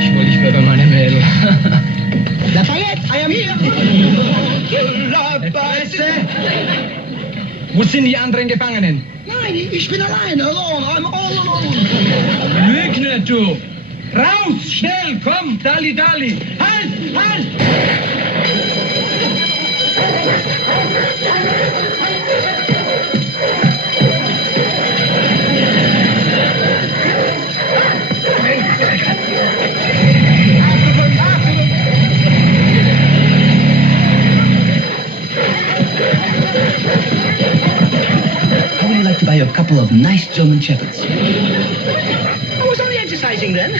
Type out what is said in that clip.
Ich wollte nicht mehr bei meinem Mädel. Lafayette, I am here. Wo sind die anderen Gefangenen? Nein, ich bin allein, alone, I'm all alone. Lüg nicht, du! Raus! Schnell! Komm! Dali, Dali! Halt! Halt! How would you like to buy a couple of nice German shepherds? I was only exercising then.